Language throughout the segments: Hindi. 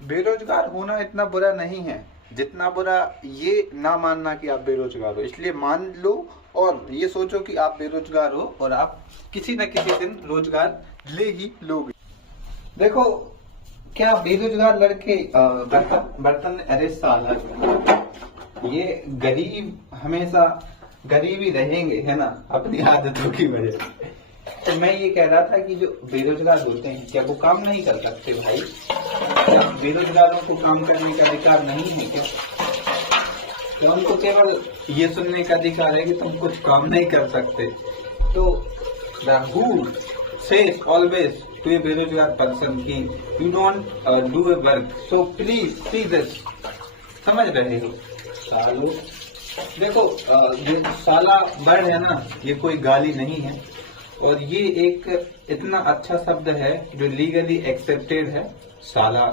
बेरोजगार होना इतना बुरा नहीं है जितना बुरा ये ना मानना कि आप बेरोजगार हो। इसलिए मान लो और ये सोचो कि आप बेरोजगार हो और आप किसी न किसी दिन रोजगार ले ही लोगे। देखो, क्या बेरोजगार लड़के बर्तन बर्तन अरे साला, ये गरीब हमेशा गरीब ही रहेंगे, है ना, अपनी आदतों की वजह से। तो मैं ये कह रहा था कि जो बेरोजगार होते हैं क्या वो काम नहीं कर सकते भाई? क्या बेरोजगारों को काम करने का अधिकार नहीं है क्या? क्या उनको केवल ये सुनने का अधिकार है कि तुम कुछ काम नहीं कर सकते? तो the who says always to a बेरोजगार पर्सन की you don't do a work, so please see this. समझ रहे हो सालो? देखो, ये साला वर्ड है ना, ये कोई गाली नहीं है और ये एक इतना अच्छा शब्द है जो लीगली एक्सेप्टेड है। साला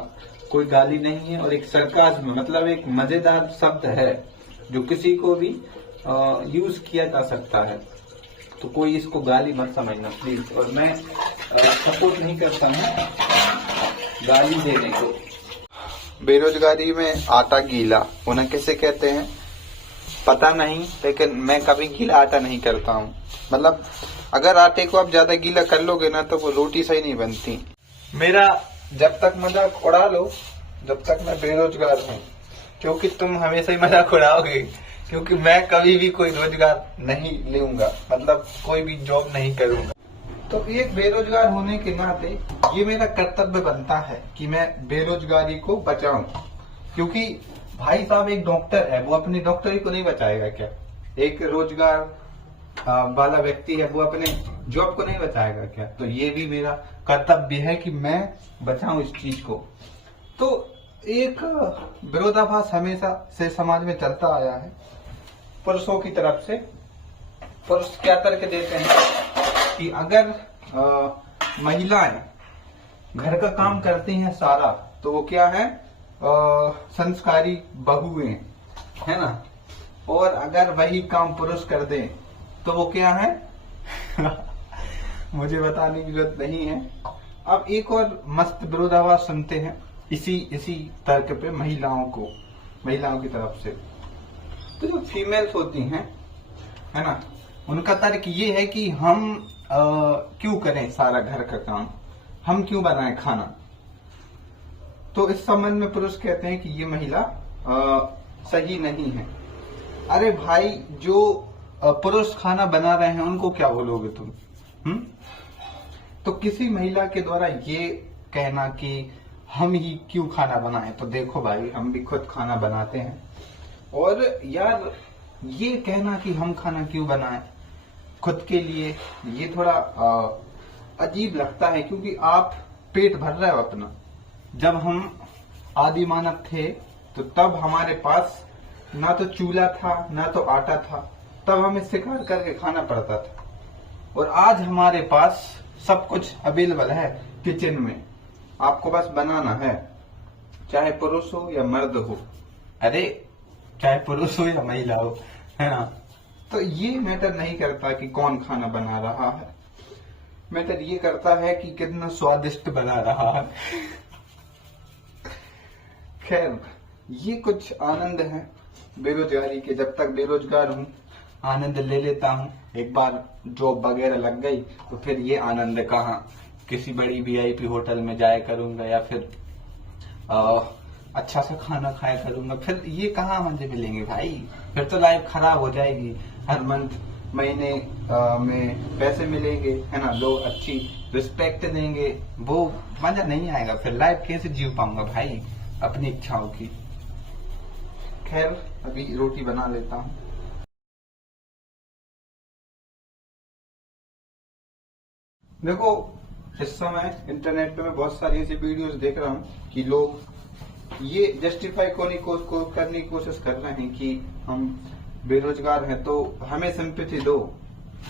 कोई गाली नहीं है और एक सरकाज़्म मतलब एक मजेदार शब्द है जो किसी को भी यूज किया जा सकता है। तो कोई इसको गाली मत समझना प्लीज। और मैं सपोर्ट नहीं करता हूँ गाली देने को। बेरोजगारी में आटा गीला होना किसे कहते हैं पता नहीं, लेकिन मैं कभी गीला आटा नहीं करता हूँ। मतलब अगर आटे को आप ज्यादा गीला कर लोगे ना तो वो रोटी सही नहीं बनती। मेरा जब तक मजाक उड़ा लो जब तक मैं बेरोजगार हूँ, क्योंकि तुम हमेशा ही मजाक उड़ाओगे, क्योंकि मैं कभी भी कोई रोजगार नहीं लूंगा, मतलब कोई भी जॉब नहीं करूंगा। तो एक बेरोजगार होने के नाते ये मेरा कर्तव्य बनता है कि मैं बेरोजगारी को बचाऊं। क्योंकि भाई साहब एक डॉक्टर है, वो अपनी डॉक्टरी को नहीं बचाएगा क्या? एक रोजगार वाला व्यक्ति है, वो अपने जॉब को नहीं बचाएगा क्या? तो ये भी मेरा कर्तव्य है कि मैं बचाऊं इस चीज को। तो एक विरोधाभास हमेशा से समाज में चलता आया है पुरुषों की तरफ से। पुरुष क्या तर्क देते हैं कि अगर महिलाएं घर का काम करती हैं सारा, तो वो क्या है, संस्कारी बहुएं, है ना। और अगर वही काम पुरुष कर दें तो वो क्या है मुझे बताने की जरूरत नहीं है। अब एक और मस्त विरोधाभास सुनते हैं इसी तर्क पे महिलाओं की तरफ से। तो जो फीमेल्स होती हैं, है ना, उनका तर्क ये है कि हम क्यों करें सारा घर का काम, हम क्यों बनाएं खाना। तो इस संबंध में पुरुष कहते हैं कि ये महिला सही नहीं है। अरे भाई, जो पुरुष खाना बना रहे हैं उनको क्या बोलोगे तुम? तो किसी महिला के द्वारा ये कहना कि हम ही क्यों खाना बनाएं, तो देखो भाई, हम भी खुद खाना बनाते हैं। और यार, ये कहना कि हम खाना क्यों बनाएं खुद के लिए, ये थोड़ा अजीब लगता है, क्योंकि आप पेट भर रहे हो अपना। जब हम आदि मानव थे तो तब हमारे पास ना तो चूल्हा था ना तो आटा था, तब हमें शिकार करके खाना पड़ता था। और आज हमारे पास सब कुछ अवेलेबल है किचन में, आपको बस बनाना है, चाहे पुरुष हो या मर्द हो। अरे, चाहे पुरुष हो या महिला हो, है ना। तो ये मैटर नहीं करता कि कौन खाना बना रहा है, मैटर ये करता है कि कितना स्वादिष्ट बना रहा है। खैर, ये कुछ आनंद है बेरोजगारी के। जब तक बेरोजगार हूँ आनंद ले लेता हूँ, एक बार जॉब वगैरह लग गई तो फिर ये आनंद कहाँ, किसी बड़ी वीआईपी होटल में जाया करूंगा या फिर अच्छा सा खाना खाया करूंगा, फिर ये कहाँ मुझे मिलेंगे भाई? फिर तो लाइफ खराब हो जाएगी। हर मंथ महीने में पैसे मिलेंगे, है ना, लोग अच्छी रिस्पेक्ट देंगे, वो मजा नहीं आएगा। फिर लाइफ कैसे जी पाऊंगा भाई अपनी इच्छाओं की? खैर, अभी रोटी बना लेता हूँ। देखो, इस समय इंटरनेट पे मैं बहुत सारी ऐसी वीडियोस देख रहा हूँ कि लोग ये जस्टिफाई करने की कोशिश कर रहे हैं कि हम बेरोजगार हैं तो हमें सिंपैथी दो,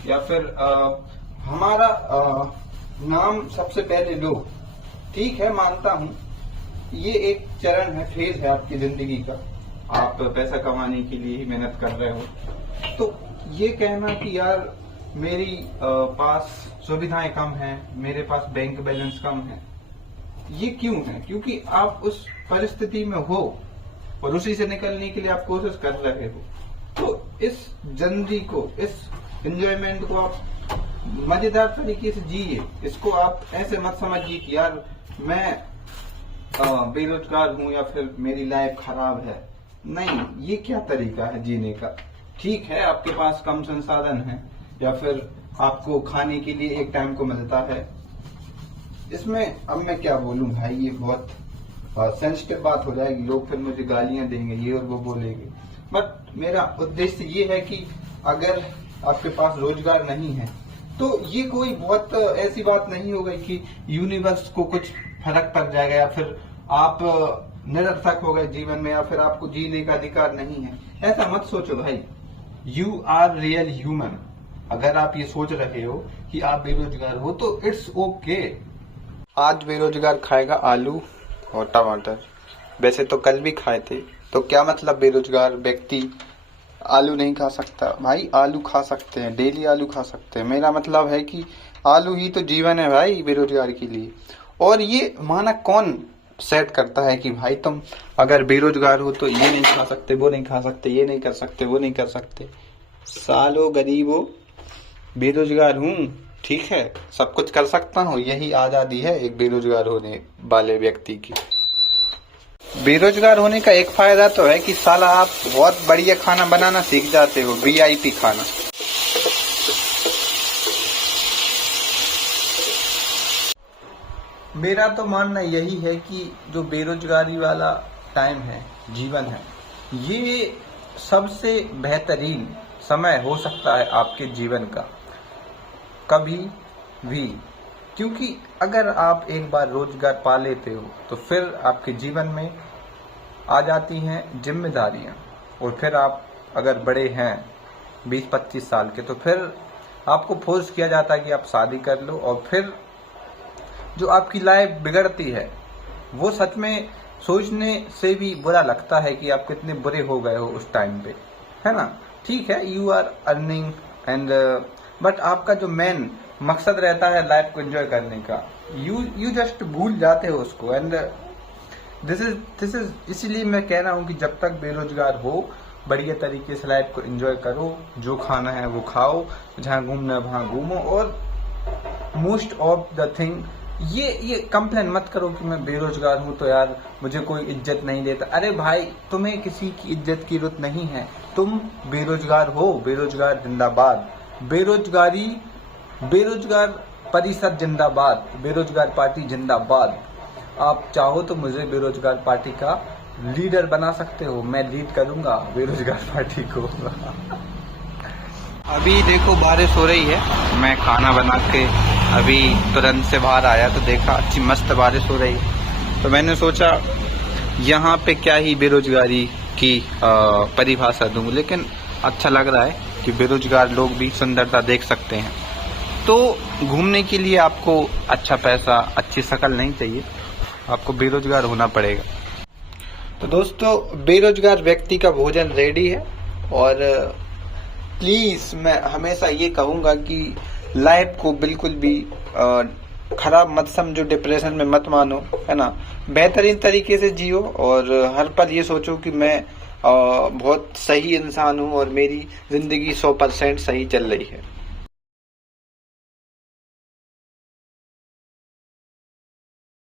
या फिर हमारा नाम सबसे पहले लो। ठीक है, मानता हूँ ये एक चरण है, फेज है आपकी जिंदगी का, आप पैसा कमाने के लिए ही मेहनत कर रहे हो। तो ये कहना कि यार मेरी पास सुविधाएं कम हैं, मेरे पास बैंक बैलेंस कम है, ये क्यों है? क्योंकि आप उस परिस्थिति में हो और उसी से निकलने के लिए आप कोशिश कर रहे हो। तो इस जिंदगी को, इस एंजॉयमेंट को आप मजेदार तरीके से जिए। इसको आप ऐसे मत समझिए कि यार मैं बेरोजगार हूं या फिर मेरी लाइफ खराब है। नहीं, ये क्या तरीका है जीने का? ठीक है, आपके पास कम संसाधन है या फिर आपको खाने के लिए एक टाइम को मिलता है। इसमें अब मैं क्या बोलूं भाई, ये बहुत सेंसिटिव बात हो जाएगी, लोग फिर मुझे गालियां देंगे, ये और वो बोलेंगे। बट मेरा उद्देश्य ये है कि अगर आपके पास रोजगार नहीं है तो ये कोई बहुत ऐसी बात नहीं हो गई कि यूनिवर्स को कुछ फर्क पड़ जाएगा या फिर आप निरर्थक हो गए जीवन में या फिर आपको जीने का अधिकार नहीं है। ऐसा मत सोचो भाई, यू आर रियल ह्यूमन। अगर आप ये सोच रहे हो कि आप बेरोजगार हो तो इट्स ओके। आज बेरोजगार खाएगा आलू और टमाटर, वैसे तो कल भी खाए थे, तो क्या मतलब बेरोजगार व्यक्ति आलू नहीं खा सकता? भाई आलू खा सकते हैं, डेली आलू खा सकते हैं। मेरा मतलब है कि आलू ही तो जीवन है भाई बेरोजगार के लिए। और ये मानक कौन सेट करता है कि भाई तुम अगर बेरोजगार हो तो ये नहीं खा सकते, वो नहीं खा सकते, ये नहीं कर सकते, वो नहीं कर सकते? सालो गरीबो, बेरोजगार हूँ, ठीक है, सब कुछ कर सकता हूँ। यही आजादी है एक बेरोजगार होने वाले व्यक्ति की। बेरोजगार होने का एक फायदा तो है कि साला आप बहुत बढ़िया खाना बनाना सीख जाते हो, VIP खाना। मेरा तो मानना यही है कि जो बेरोजगारी वाला टाइम है, जीवन है, ये सबसे बेहतरीन समय हो सकता है आपके जीवन का कभी भी। क्योंकि अगर आप एक बार रोजगार पा लेते हो तो फिर आपके जीवन में आ जाती हैं जिम्मेदारियां, और फिर आप अगर बड़े हैं 20-25 साल के तो फिर आपको फोर्स किया जाता है कि आप शादी कर लो। और फिर जो आपकी लाइफ बिगड़ती है वो सच में सोचने से भी बुरा लगता है कि आप कितने बुरे हो गए हो उस टाइम पे, है ना? ठीक है, you are earning and but आपका जो मेन मकसद रहता है लाइफ को एंजॉय करने का, यू जस्ट भूल जाते हो उसको। एंड दिस इज इसीलिए मैं कह रहा हूँ कि जब तक बेरोजगार हो बढ़िया तरीके से लाइफ को एंजॉय करो, जो खाना है वो खाओ, जहाँ घूमना है वहाँ घूमो। और मोस्ट ऑफ द थिंग ये कंप्लेन मत करो कि मैं बेरोजगार हूँ तो यार मुझे कोई इज्जत नहीं देता। अरे भाई, तुम्हें किसी की इज्जत की जरूरत नहीं है, तुम बेरोजगार हो। बेरोजगार जिंदाबाद, बेरोजगार परिषद जिंदाबाद, बेरोजगार पार्टी जिंदाबाद। आप चाहो तो मुझे बेरोजगार पार्टी का लीडर बना सकते हो, मैं लीड करूंगा बेरोजगार पार्टी को। अभी देखो बारिश हो रही है, मैं खाना बना के अभी तुरंत से बाहर आया तो देखा अच्छी मस्त बारिश हो रही है, तो मैंने सोचा यहाँ पे क्या ही बेरोजगारी की परिभाषा दूं, लेकिन अच्छा लग रहा है कि बेरोजगार लोग भी सुंदरता देख सकते हैं। तो घूमने के लिए आपको अच्छा पैसा, अच्छी शक्ल नहीं चाहिए, आपको बेरोजगार होना पड़ेगा। तो दोस्तों, बेरोजगार व्यक्ति का भोजन रेडी है। और प्लीज मैं हमेशा ये कहूंगा कि लाइफ को बिल्कुल भी खराब मत समझो, डिप्रेशन में मत मानो, है ना? बेहतरीन तरीके से जियो और हर पल ये सोचो कि मैं बहुत सही इंसान हूँ और मेरी जिंदगी 100% सही चल रही है।